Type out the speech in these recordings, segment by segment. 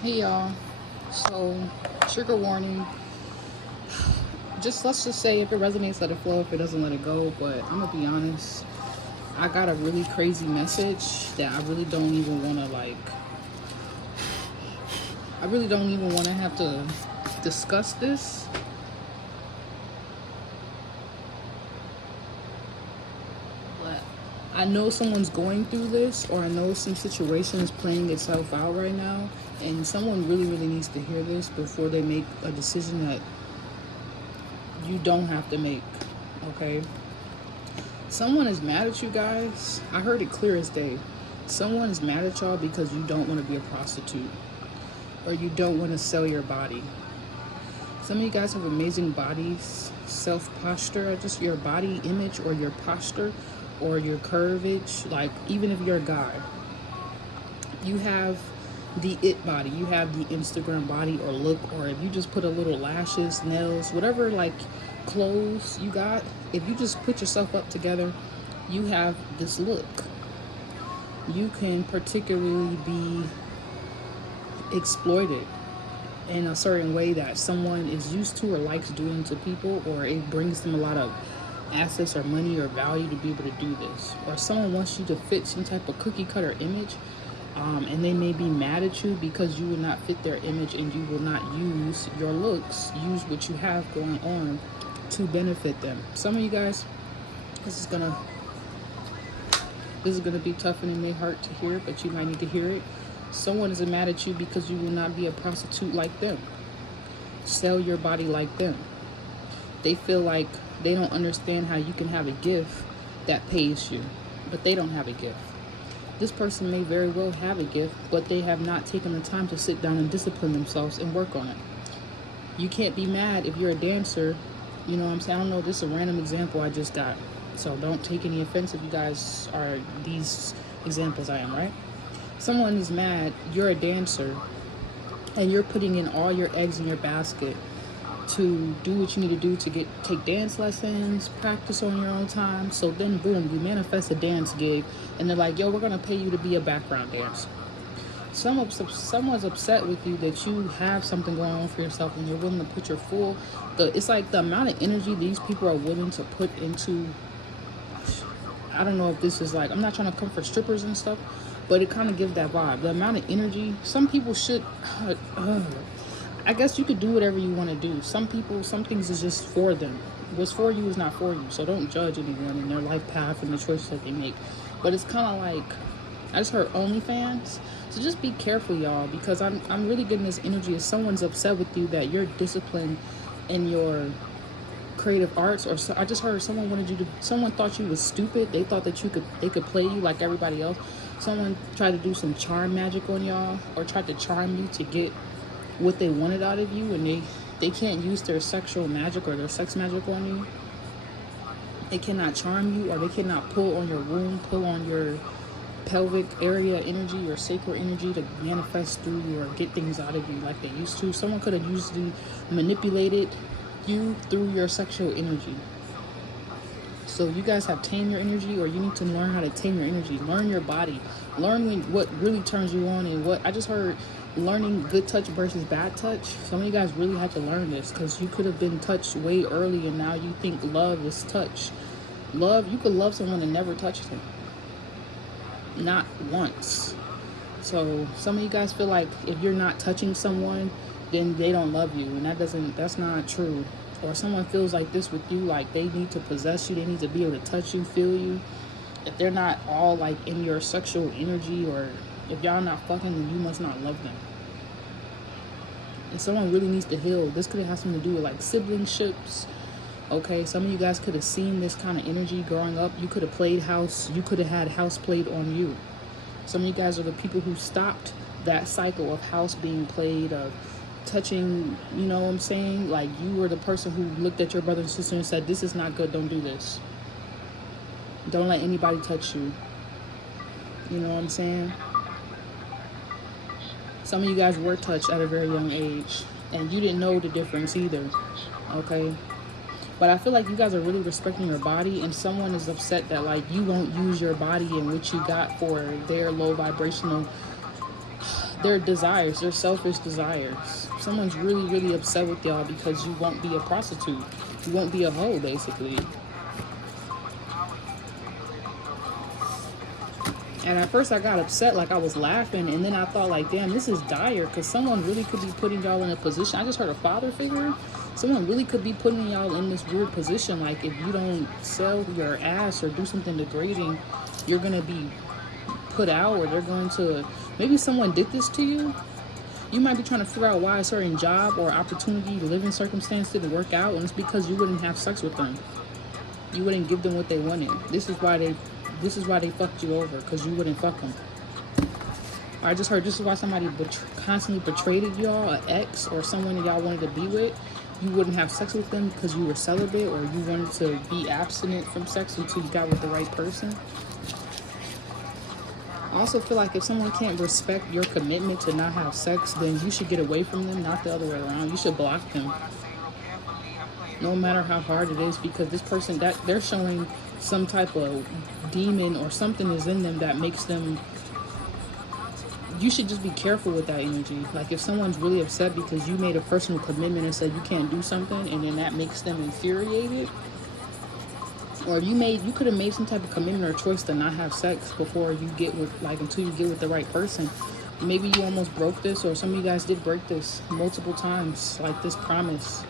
Hey y'all. So, trigger warning. Let's just say if it resonates, let it flow. If it doesn't, let it go. But I'm gonna be honest. I got a really crazy message that I really don't even want to I really don't even want to have to discuss this. But I know someone's going through this, or I know some situation is playing itself out right now, and someone really, really needs to hear this before they make a decision that you don't have to make. Okay? Someone is mad at you guys. I heard it clear as day. Someone is mad at y'all because you don't want to be a prostitute, or you don't want to sell your body. Some of you guys have amazing bodies, self posture, just your body image or your posture or your curvage. Like, even if you're a guy, you have the it body, you have the Instagram body or look, or if you just put a little lashes, nails, whatever, like clothes you got, if you just put yourself up together, you have this look. You can particularly be exploited in a certain way that someone is used to or likes doing to people, or it brings them a lot of assets or money or value to be able to do this. Or someone wants you to fit some type of cookie cutter image, and they may be mad at you because you will not fit their image and you will not use your looks, use what you have going on to benefit them. Some of you guys, this is gonna be tough and it may hurt to hear, but you might need to hear it. Someone is mad at you because you will not be a prostitute like them. Sell your body like them. They feel like they don't understand how you can have a gift that pays you, but they don't have a gift. This person may very well have a gift, but they have not taken the time to sit down and discipline themselves and work on it. You can't be mad if you're a dancer. You know what I'm saying? I don't know, this is a random example I just got. So don't take any offense if you guys are these examples I am, right? Someone is mad, you're a dancer, and you're putting in all your eggs in your basket to do what you need to do to take dance lessons, practice on your own time. So then boom, you manifest a dance gig and they're like, yo, we're gonna pay you to be a background dancer. Someone's upset with you that you have something going on for yourself and you're willing to put your full, it's like the amount of energy these people are willing to put into, I don't know if this is like, I'm not trying to come for strippers and stuff, but it kind of gives that vibe. The amount of energy, some people should, I guess you could do whatever you want to do. Some people, some things is just for them. What's for you is not for you. So don't judge anyone in their life path and the choices that they make. But it's kind of like, I just heard OnlyFans. So just be careful, y'all, because I'm really getting this energy. If someone's upset with you that you're disciplined in your creative arts, or I just heard someone thought you was stupid. They thought that they could play you like everybody else. Someone tried to do some charm magic on y'all, or tried to charm you to get what they wanted out of you, and they can't use their sexual magic or their sex magic on you. They cannot charm you, or they cannot pull on your womb, pull on your pelvic area energy or sacral energy to manifest through you or get things out of you like they used to. Someone could have used to manipulated you through your sexual energy. So you guys have tamed your energy, or you need to learn how to tame your energy. Learn your body. Learn what really turns you on, and what I just heard, learning good touch versus bad touch. Some of you guys really had to learn this, because you could have been touched way early and now you think love is touch. Love, you could love someone and never touch them. Not once. So some of you guys feel like if you're not touching someone, then they don't love you, and that's not true. Or someone feels like this with you, like they need to possess you, they need to be able to touch you, feel you. If they're not all like in your sexual energy, or if y'all not fucking, then you must not love them. And someone really needs to heal. This could have something to do with like siblingships. Okay, some of you guys could have seen this kind of energy growing up. You could have played house. You could have had house played on you. Some of you guys are the people who stopped that cycle of house being played, of touching, you know what I'm saying? Like, you were the person who looked at your brother and sister and said, this is not good, don't do this. Don't let anybody touch you. You know what I'm saying? Some of you guys were touched at a very young age, and you didn't know the difference either. Okay? But I feel like you guys are really respecting your body, and someone is upset that like you won't use your body and what you got for their low vibrational their desires, their selfish desires. Someone's really upset with y'all because you won't be a prostitute. You won't be a hoe, basically. And at first I got upset, like I was laughing, and then I thought like, damn, this is dire, because someone really could be putting y'all in a position. I just heard a father figure. Someone really could be putting y'all in this weird position, like if you don't sell your ass or do something degrading, you're gonna be put out, or they're going to, maybe someone did this to you. You might be trying to figure out why a certain job or opportunity, living circumstance didn't work out, and it's because you wouldn't have sex with them. You wouldn't give them what they wanted. This is why they fucked you over, because you wouldn't fuck them. I just heard this is why somebody constantly betrayed y'all, an ex or someone that y'all wanted to be with. You wouldn't have sex with them because you were celibate, or you wanted to be abstinent from sex until you got with the right person. I also feel like if someone can't respect your commitment to not have sex, then you should get away from them, not the other way around. You should block them, no matter how hard it is, because this person, that they're showing some type of demon or something is in them that makes them, you should just be careful with that energy. Like if someone's really upset because you made a personal commitment and said you can't do something, and then that makes them infuriated, or you could have made some type of commitment or choice to not have sex before you get with, like, until you get with the right person. Maybe you almost broke this, or some of you guys did break this multiple times, like this promise.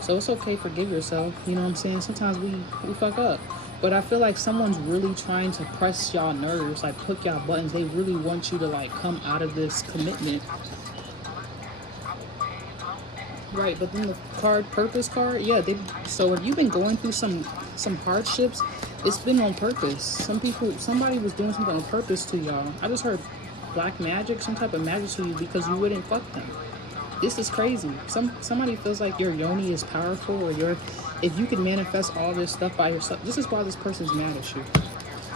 So it's okay, forgive yourself. You know what I'm saying? Sometimes we fuck up. But I feel like someone's really trying to press y'all nerves, like hook y'all buttons. They really want you to like come out of this commitment. Right, but then the purpose card, yeah, so if you've been going through some hardships, it's been on purpose. Somebody was doing something on purpose to y'all. I just heard black magic, some type of magic to you because you wouldn't fuck them. This is crazy. Somebody feels like your yoni is powerful, or if you can manifest all this stuff by yourself. This is why this person's mad at you.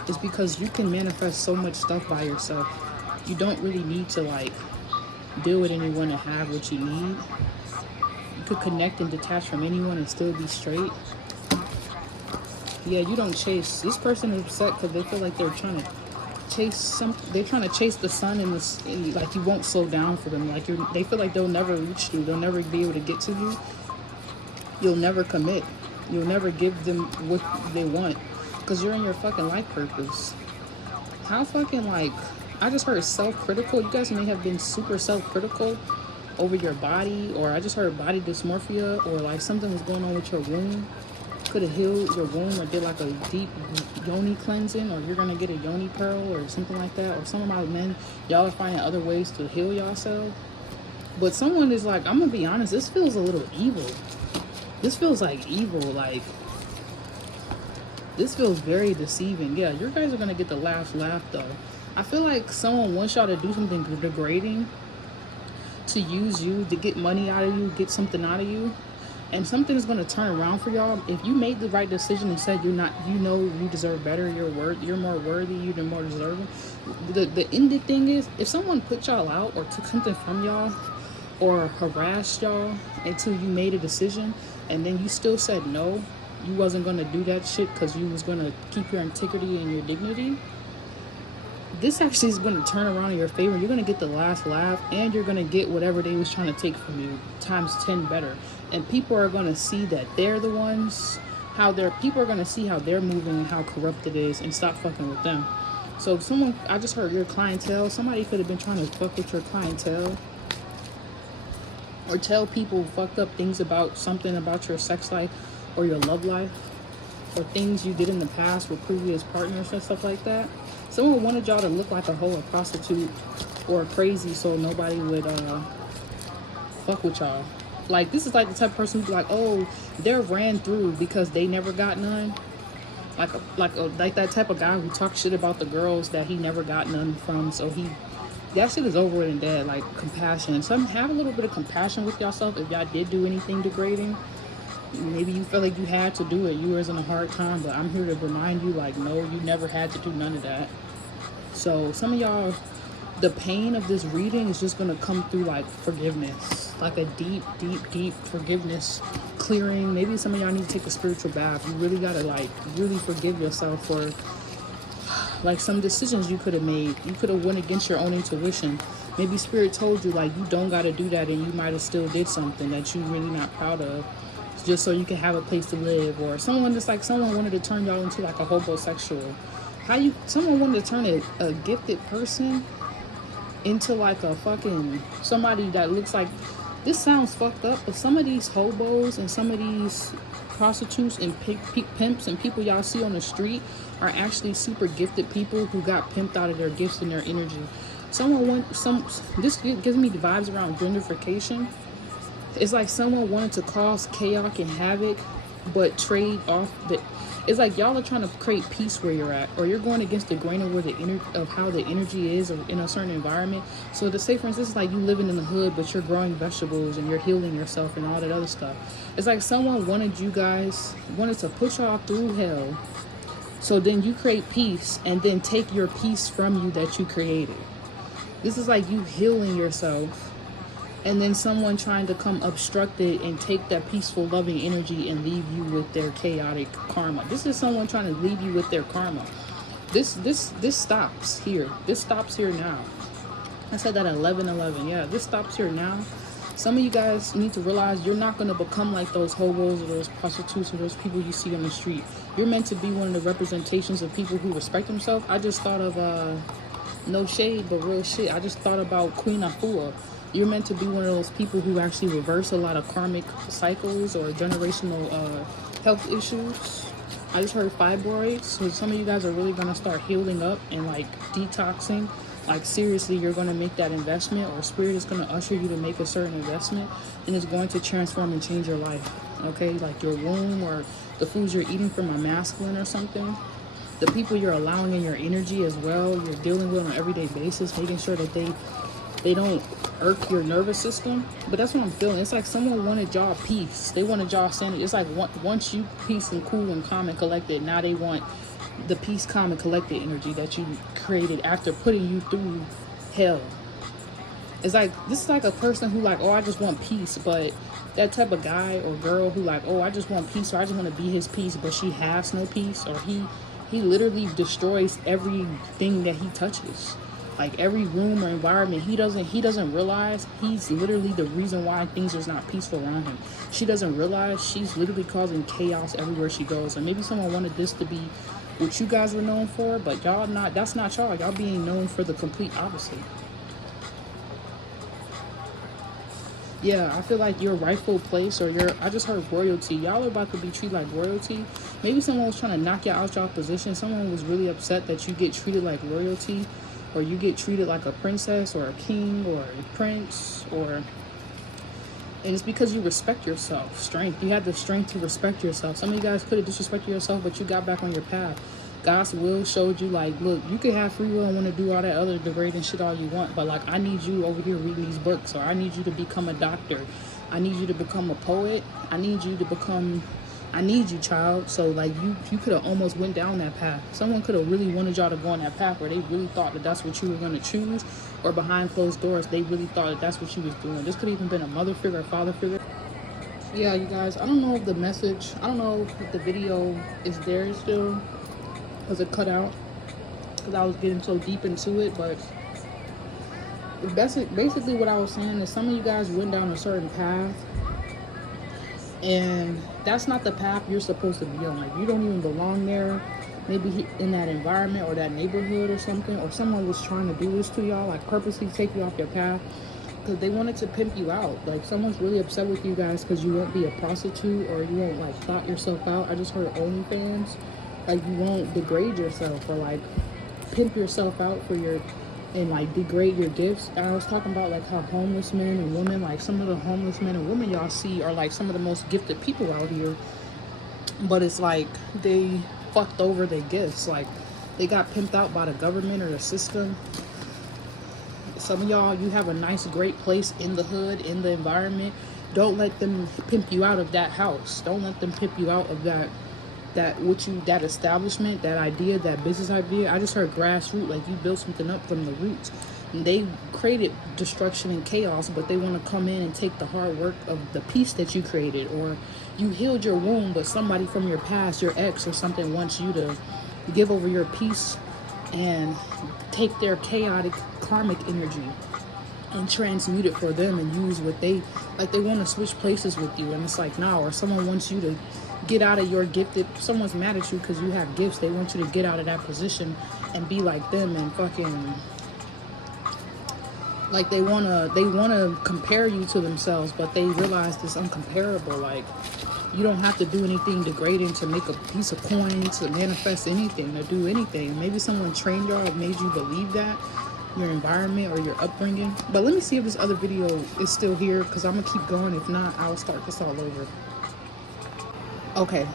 It's because you can manifest so much stuff by yourself. You don't really need to like deal with anyone to have what you need. You could connect and detach from anyone and still be straight. Yeah, you don't chase. This person is upset because they feel like they're trying to they're trying to chase the sun and like you won't slow down for them. Like they feel like they'll never reach you. They'll never be able to get to you. You'll never commit. You'll never give them what they want because you're in your fucking life purpose. How fucking like, I just heard self-critical. You guys may have been super self-critical over your body, or I just heard body dysmorphia, or like something was going on with your womb. Could have healed your womb or did like a deep yoni cleansing, or you're gonna get a yoni pearl or something like that. Or some of my men, y'all are finding other ways to heal yourself. But someone is like, I'm gonna be honest, this feels a little evil. This feels like evil. Like this feels very deceiving. Yeah, you guys are gonna get the last laugh though. I feel like someone wants y'all to do something degrading, to use you, to get money out of you, get something out of you. And something is going to turn around for y'all. If you made the right decision and said you deserve better, you're more worthy, you're more deserving. The ended thing is, if someone put y'all out or took something from y'all or harassed y'all until you made a decision and then you still said no, you wasn't going to do that shit because you was going to keep your integrity and your dignity, this actually is going to turn around in your favor. You're going to get the last laugh, and you're going to get whatever they was trying to take from you times 10 better. And people are going to see that they're the ones, people are going to see how they're moving and how corrupt it is, and stop fucking with them. So someone, I just heard your clientele, somebody could have been trying to fuck with your clientele, or tell people fucked up things about something about your sex life or your love life, or things you did in the past with previous partners and stuff like that. Someone wanted y'all to look like a hoe, a prostitute, or crazy, so nobody would fuck with y'all. Like, this is like the type of person who'd be like, oh, they're ran through because they never got none. Like that type of guy who talks shit about the girls that he never got none from. So that shit is over and dead. Like, compassion. So have a little bit of compassion with yourself if y'all did do anything degrading. Maybe you felt like you had to do it. You was in a hard time, but I'm here to remind you, like, no, you never had to do none of that. So some of y'all, the pain of this reading is just going to come through like forgiveness, like a deep forgiveness clearing. Maybe some of y'all need to take a spiritual bath. You really got to like really forgive yourself for like some decisions you could have made. You could have went against your own intuition. Maybe spirit told you like you don't got to do that, and you might have still did something that you really not proud of, just so you can have a place to live. Or someone just like someone wanted to turn y'all into like a homosexual. Someone wanted to turn a gifted person into like a fucking somebody that looks like, this sounds fucked up, but some of these hobos and some of these prostitutes and pimps and people y'all see on the street are actually super gifted people who got pimped out of their gifts and their energy. This gives me the vibes around gentrification. It's like someone wanted to cause chaos and havoc, but trade off the. It's like y'all are trying to create peace where you're at, or you're going against the grain of where of how the energy is in a certain environment. So to say, for instance, it's like you living in the hood, but you're growing vegetables and you're healing yourself and all that other stuff. It's like someone wanted to put y'all through hell, so then you create peace and then take your peace from you that you created. This is like you healing yourself, and then someone trying to come obstruct it and take that peaceful, loving energy and leave you with their chaotic karma. This is someone trying to leave you with their karma. This stops here. This stops here now. I said that at 11:11. Yeah, this stops here now. Some of you guys need to realize you're not going to become like those hobos or those prostitutes or those people you see on the street. You're meant to be one of the representations of people who respect themselves. I just thought of, no shade, but real shit. I just thought about Queen Afua. You're meant to be one of those people who actually reverse a lot of karmic cycles or generational health issues. I just heard fibroids. So some of you guys are really going to start healing up and like detoxing. Like seriously, you're going to make that investment, or spirit is going to usher you to make a certain investment, and it's going to transform and change your life. Okay, like your womb or the foods you're eating from a masculine or something. The people you're allowing in your energy as well, you're dealing with on an everyday basis, making sure that they don't irk your nervous system. But that's what I'm feeling. It's like someone wanted y'all peace. They wanted y'all sanity. It's like once you peace and cool and calm and collected, now they want the peace, calm, and collected energy that you created after putting you through hell. It's like, this is like a person who like, oh, I just want peace. But that type of guy or girl who like, oh, I just want peace, or I just want to be his peace, but she has no peace, or he literally destroys everything that he touches. Like every room or environment, he doesn't realize he's literally the reason why things are not peaceful around him. She doesn't realize she's literally causing chaos everywhere she goes. And maybe someone wanted this to be what you guys were known for, but y'all not. That's not y'all. Y'all being known for the complete opposite. Yeah, I feel like your rightful place, or I just heard royalty. Y'all are about to be treated like royalty. Maybe someone was trying to knock you out y'all position. Someone was really upset that you get treated like royalty, or you get treated like a princess or a king or a prince, and it's because you respect yourself. Strength. You had the strength to respect yourself. Some of you guys could have disrespected yourself, but you got back on your path. God's will showed you like, look, you can have free will and want to do all that other degrading shit all you want, but like, I need you over here reading these books, or I need you to become a doctor. I need you to become a poet. I need you, child. So like, you could have almost went down that path. Someone could have really wanted y'all to go on that path where they really thought that that's what you were going to choose, or behind closed doors, they really thought that that's what you was doing. This could have even been a mother figure, a father figure. Yeah, you guys, I don't know if the video is there still, because it cut out, because I was getting so deep into it. But basically what I was saying is, some of you guys went down a certain path, and that's not the path you're supposed to be on. Like, you don't even belong there. Maybe in that environment or that neighborhood or something, or someone was trying to do this to y'all, like purposely take you off your path, because they wanted to pimp you out. Like, someone's really upset with you guys because you won't be a prostitute, or you won't like thought yourself out. I just heard OnlyFans. Like, you won't degrade yourself or like pimp yourself out and like degrade your gifts. And I was talking about like how homeless men and women, like some of the homeless men and women y'all see are like some of the most gifted people out here, but it's like they fucked over their gifts. Like, they got pimped out by the government or the system. Some of y'all, you have a nice, great place in the hood, in the environment. Don't let them pimp you out of that house. Don't let them pimp you out of that establishment, that idea, that business idea. I just heard grassroots, like you built something up from the roots. And they created destruction and chaos, but they want to come in and take the hard work of the peace that you created. Or you healed your wound, but somebody from your past, your ex or something, wants you to give over your peace and take their chaotic karmic energy. and transmute it for them and use what they like. They want to switch places with you, and it's like, no. Or someone wants you to get out of your gifted, someone's mad at you because you have gifts, they want you to get out of that position and be like them, and fucking like they wanna compare you to themselves, but they realize this uncomparable. Like, you don't have to do anything degrading to make a piece of coin, to manifest anything, to do anything. Maybe someone trained y'all or made you believe that, your environment or your upbringing. But let me see if this other video is still here, because I'm gonna keep going. If not, I'll start this all over. Okay,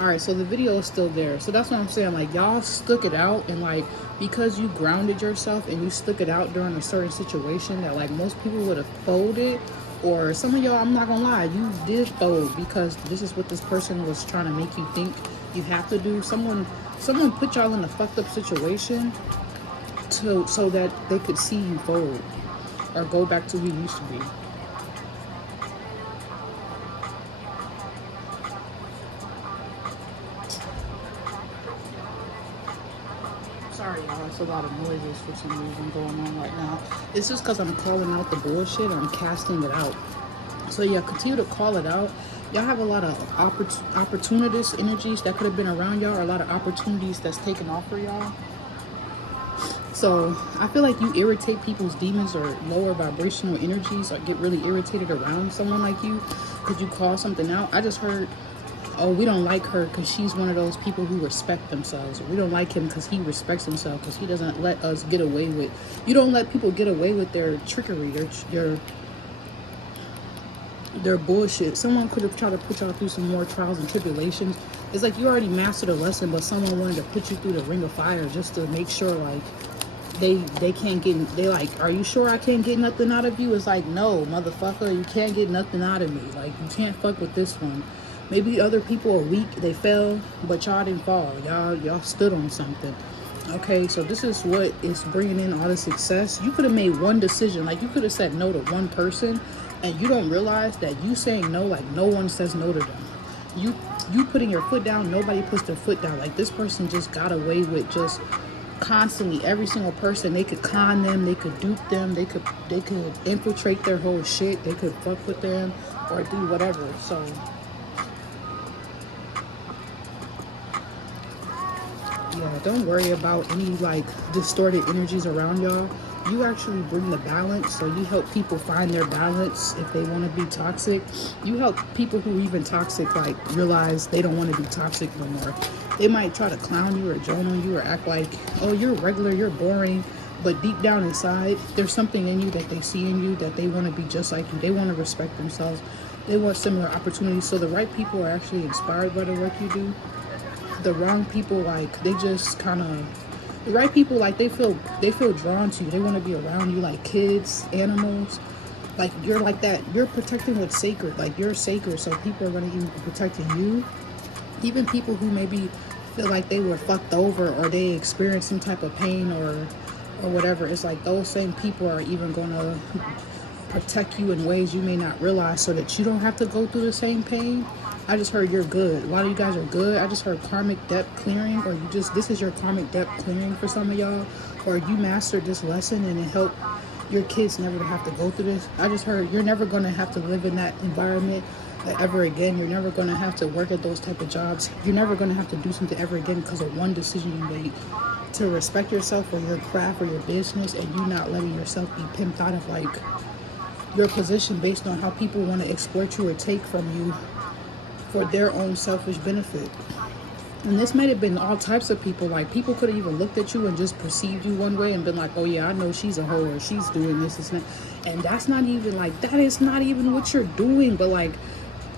all right, so the video is still there. So that's what I'm saying, like, y'all stuck it out, and like, because you grounded yourself and you stuck it out during a certain situation that like most people would have folded, or some of y'all, I'm not gonna lie, you did fold because this is what this person was trying to make you think you have to do. Someone put y'all in a fucked up situation so that they could see you fold or go back to who you used to be. Sorry, y'all, it's a lot of noises for some reason going on right now. It's just because I'm calling out the bullshit and I'm casting it out. So yeah, continue to call it out. Y'all have a lot of opportunist energies that could have been around y'all, or a lot of opportunities that's taken off for y'all. So I feel like you irritate people's demons or lower vibrational energies, or get really irritated around someone like you because you call something out. I just heard, oh, we don't like her because she's one of those people who respect themselves. Or we don't like him because he respects himself, because he doesn't let us get away with. You don't let people get away with their trickery, their bullshit. Someone could have tried to put y'all through some more trials and tribulations. It's like you already mastered a lesson, but someone wanted to put you through the ring of fire just to make sure, like, they can't get, they like, are you sure I can't get nothing out of you? It's like, no, motherfucker, you can't get nothing out of me. Like, you can't fuck with this one. Maybe other people are weak, they fell, but y'all didn't fall. Y'all stood on something. Okay, so this is what is bringing in all the success. You could have made one decision. Like, you could have said no to one person, and you don't realize that you saying no, like, no one says no to them. You putting your foot down, nobody puts their foot down. Like, this person just got away with just constantly, every single person, they could con them, they could dupe them, they could infiltrate their whole shit, they could fuck with them or do whatever. So yeah, don't worry about any like distorted energies around y'all. You actually bring the balance, so you help people find their balance if they want to be toxic. You help people who are even toxic, like, realize they don't want to be toxic no more. They might try to clown you or joan on you or act like, oh, you're regular, you're boring, but deep down inside, there's something in you that they see in you that they want to be just like you. They want to respect themselves. They want similar opportunities. So the right people are actually inspired by the work you do. The wrong people, like, they just kind of, the right people, like, they feel drawn to you. They want to be around you, like kids, animals. Like, you're like that. You're protecting what's sacred. Like, you're sacred, so people are going to be protecting you. Even people who maybe feel like they were fucked over or they experienced some type of pain or whatever. It's like those same people are even going to protect you in ways you may not realize, so that you don't have to go through the same pain. I just heard you're good. A lot of you guys are good. I just heard karmic debt clearing, or this is your karmic debt clearing for some of y'all, or you mastered this lesson and it helped your kids never to have to go through this. I just heard you're never going to have to live in that environment ever again. You're never going to have to work at those type of jobs. You're never going to have to do something ever again because of one decision you made to respect yourself or your craft or your business, and you not letting yourself be pimped out of like your position based on how people want to exploit you or take from you for their own selfish benefit. And this might have been all types of people. Like, people could have even looked at you and just perceived you one way and been like, oh yeah, I know she's a hoe, or she's doing this and that's not even like, that is not even what you're doing. But like,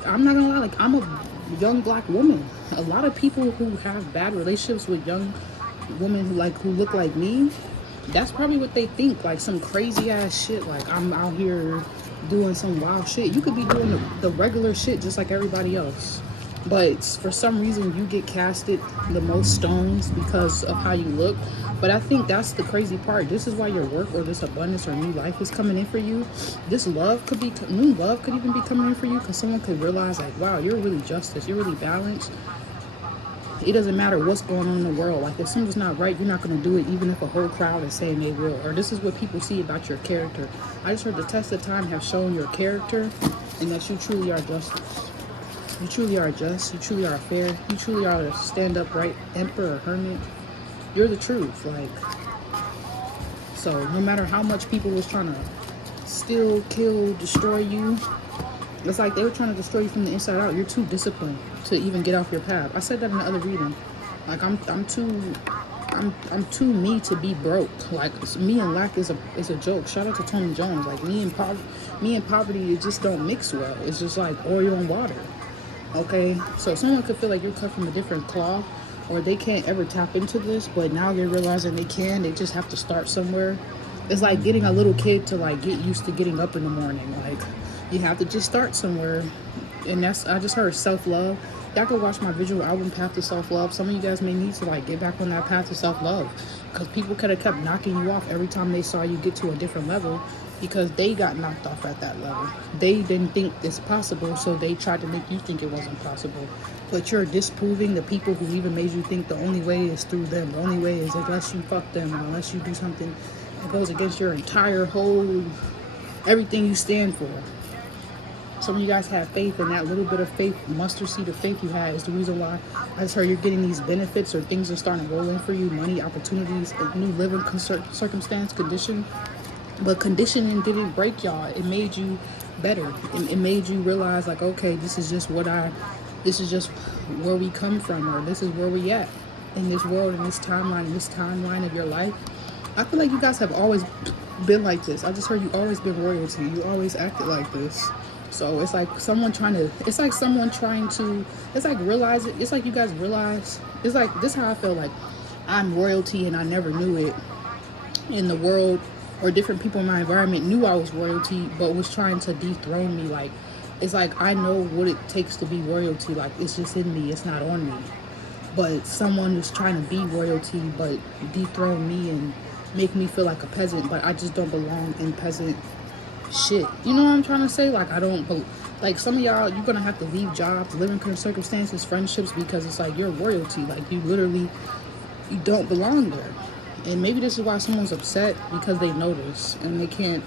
I'm not gonna lie, like, I'm a young black woman. A lot of people who have bad relationships with young women who look like me, that's probably what they think, like some crazy ass shit, like I'm out here doing some wild shit. You could be doing the regular shit just like everybody else, but for some reason you get casted the most stones because of how you look. But I think that's the crazy part. This is why your work or this abundance or new life is coming in for you. This love could be, new love could even be coming in for you, because someone could realize like, wow, you're really justice, you're really balanced, it doesn't matter what's going on in the world. Like if something's not right, you're not going to do it even if a whole crowd is saying they will. Or this is what people see about your character. I just heard the test of time have shown your character and that you truly are justice. You truly are just. You truly are fair. You truly are a stand up right emperor or hermit. You're the truth. Like, so no matter how much people was trying to steal, kill, destroy you, it's like they were trying to destroy you from the inside out. You're too disciplined to even get off your path. I said that in the other reading. Like I'm too me to be broke. Like me and lack is a joke. Shout out to Tony Jones. Like me and poverty, it just don't mix well. It's just like oil and water. Okay, so someone could feel like you're cut from a different cloth, or they can't ever tap into this, but now they're realizing they can. They just have to start somewhere. It's like getting a little kid to like get used to getting up in the morning. Like you have to just start somewhere. And that's, I just heard self-love. Y'all can watch my visual album, Path to Self-Love. Some of you guys may need to like get back on that path to self-love, because people could have kept knocking you off every time they saw you get to a different level, because they got knocked off at that level. They didn't think it's possible, so they tried to make you think it wasn't possible. But you're disproving the people who even made you think the only way is through them. The only way is unless you fuck them, and unless you do something that goes against your entire whole, everything you stand for. Some of you guys have faith, and that little bit of faith, mustard seed of faith you had, is the reason why I just heard you're getting these benefits, or things are starting to roll in for you, money, opportunities, a new living circumstance, condition. But conditioning didn't break y'all. It made you better. It made you realize like, okay, this is just where we come from, or this is where we at in this world, in this timeline of your life. I feel like you guys have always been like this. I just heard you always been royalty. You always acted like this. So it's like it's like realize it. It's like you guys realize, it's like, this is how I feel like I'm royalty and I never knew it. In the world, or different people in my environment knew I was royalty, but was trying to dethrone me. Like, it's like I know what it takes to be royalty. Like, it's just in me, it's not on me. But someone was trying to be royalty, but dethrone me and make me feel like a peasant. But I just don't belong in peasant shit. You know what I'm trying to say? Like, I don't, like some of y'all, you're gonna have to leave jobs, living circumstances, friendships, because it's like you're royalty. Like, you don't belong there. And maybe this is why someone's upset, because they notice and they can't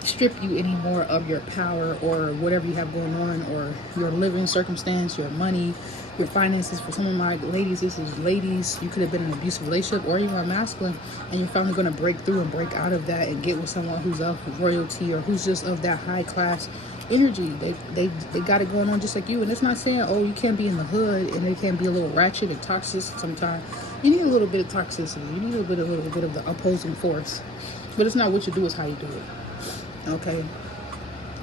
strip you anymore of your power or whatever you have going on, or your living circumstance, your money, your finances. For some of my ladies, this is ladies, you could have been in an abusive relationship, or you were masculine, and you're finally going to break through and break out of that and get with someone who's of royalty, or who's just of that high class energy. They got it going on just like you. And it's not saying, oh, you can't be in the hood and they can't be a little ratchet and toxic sometimes. You need a little bit of toxicity. You need a little bit of the opposing force. But it's not what you do, it's how you do it. Okay?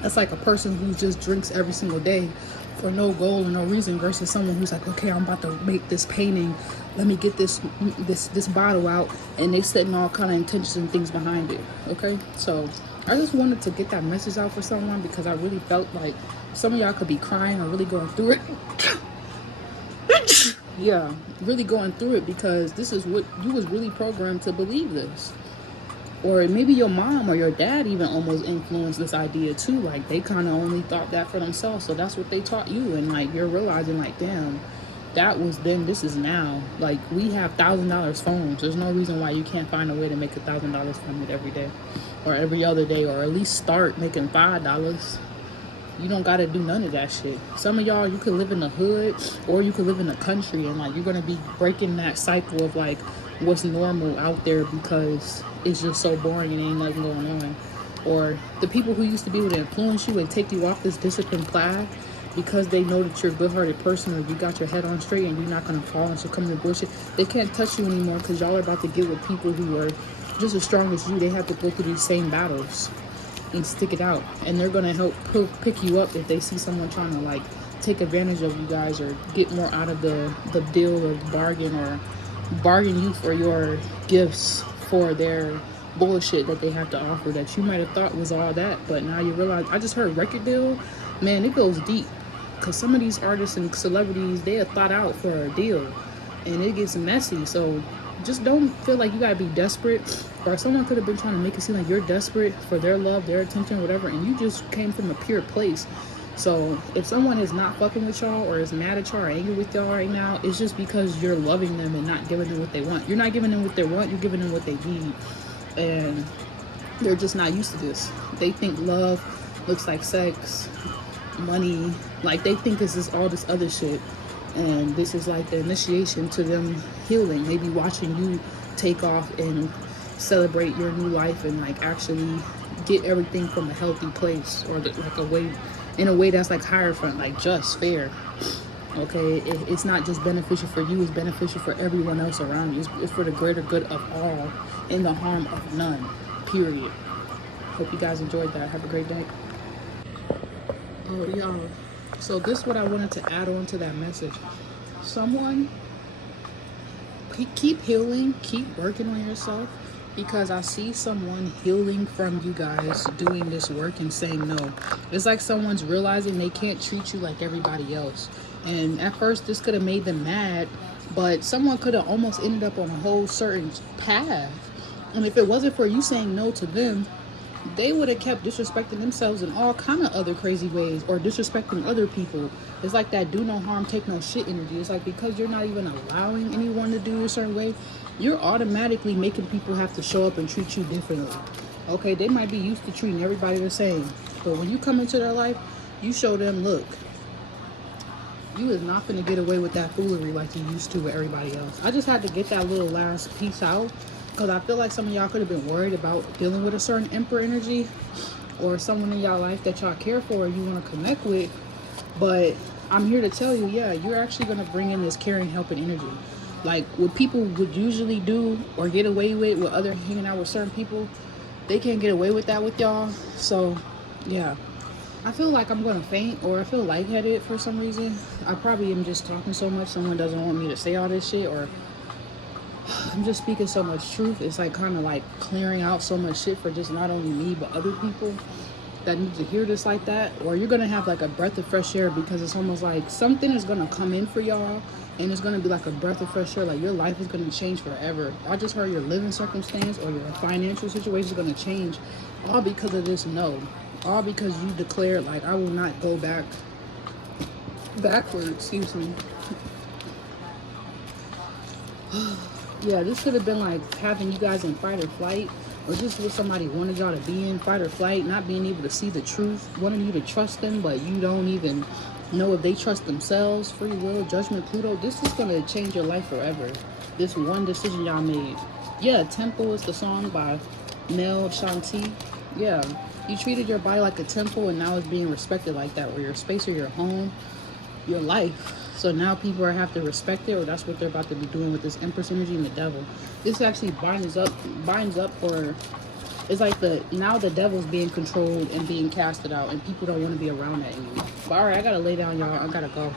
That's like a person who just drinks every single day for no goal and no reason, versus someone who's like, okay, I'm about to make this painting. Let me get this bottle out, and they setting all kind of intentions and things behind it. Okay? So I just wanted to get that message out for someone, because I really felt like some of y'all could be crying or really going through it. Yeah, really going through it, because this is what you was really programmed to believe this. Or maybe your mom or your dad even almost influenced this idea too. Like, they kind of only thought that for themselves, so that's what they taught you. And like, you're realizing like, damn, that was then, this is now. Like, we have $1,000 phones. There's no reason why you can't find a way to make $1,000 from it every day, or every other day, or at least start making $5. You don't gotta do none of that shit. Some of y'all, you could live in the hood, or you could live in the country, and like, you're gonna be breaking that cycle of like what's normal out there, because it's just so boring and ain't nothing going on. Or the people who used to be able to influence you and take you off this discipline path, because they know that you're a good-hearted person, or you got your head on straight and you're not gonna fall and succumb to bullshit. They can't touch you anymore, because y'all are about to get with people who are just as strong as you. They have to go through these same battles and stick it out, and they're gonna help pick you up if they see someone trying to like take advantage of you guys, or get more out of the deal, or bargain, or bargain you for your gifts for their bullshit that they have to offer, that you might have thought was all that, but now you realize. I just heard record deal. Man, it goes deep, because some of these artists and celebrities, they are thought out for a deal, and it gets messy. So just don't feel like you gotta be desperate, or someone could have been trying to make it seem like you're desperate for their love, their attention, whatever, and you just came from a pure place. So if someone is not fucking with y'all or is mad at y'all or angry with y'all right now, it's just because you're loving them and not giving them what they want. You're not giving them what they want, you're giving them what they need. And they're just not used to this. They think love looks like sex, money. Like they think this is all this other shit. And this is like the initiation to them healing. Maybe watching you take off and celebrate your new life and like actually get everything from a healthy place, or like a way, in a way that's like higher front, like just fair. Okay, it's not just beneficial for you, it's beneficial for everyone else around you. It's for the greater good of all, in the harm of none, period. Hope you guys enjoyed that. Have a great day. Oh y'all, so this is what I wanted to add on to that message. Someone, keep healing, keep working on yourself, because I see someone healing from you guys doing this work and saying no. It's like someone's realizing they can't treat you like everybody else. And at first this could have made them mad, but someone could have almost ended up on a whole certain path. And if it wasn't for you saying no to them, they would have kept disrespecting themselves in all kind of other crazy ways, or disrespecting other people. It's like that do no harm, take no shit energy. It's like because you're not even allowing anyone to do a certain way, you're automatically making people have to show up and treat you differently. Okay, they might be used to treating everybody the same, but when you come into their life, you show them, look, you is not gonna get away with that foolery like you used to with everybody else. I just had to get that little last piece out, because I feel like some of y'all could have been worried about dealing with a certain emperor energy, or someone in y'all life that y'all care for or you want to connect with. But I'm here to tell you, yeah, you're actually going to bring in this caring, helping energy. Like what people would usually do or get away with other hanging out with certain people, they can't get away with that with y'all. So yeah, I feel like I'm going to faint, or I feel lightheaded for some reason. I probably am just talking so much someone doesn't want me to say all this shit, or I'm just speaking so much truth. It's like kind of like clearing out so much shit for just not only me but other people that need to hear this like that. Or you're gonna have like a breath of fresh air, because it's almost like something is gonna come in for y'all and it's gonna be like a breath of fresh air. Like your life is gonna change forever. I just heard your living circumstance or your financial situation is gonna change, all because of this no. All because you declared, like, I will not go backwards, excuse me. Yeah, this should have been like having you guys in fight or flight, or just what somebody wanted y'all to be in, fight or flight, not being able to see the truth, wanting you to trust them, but you don't even know if they trust themselves. Free will, judgment, Pluto. This is going to change your life forever. This one decision y'all made. Yeah, Temple is the song by Mel Shanti. Yeah, you treated your body like a temple, and now it's being respected like that, where your space or your home, your life. So now people have to respect it, or that's what they're about to be doing with this Empress energy and the devil. This actually binds up, or it's like now the devil's being controlled and being casted out, and people don't want to be around that anymore. But all right, I gotta lay down, y'all. I gotta go.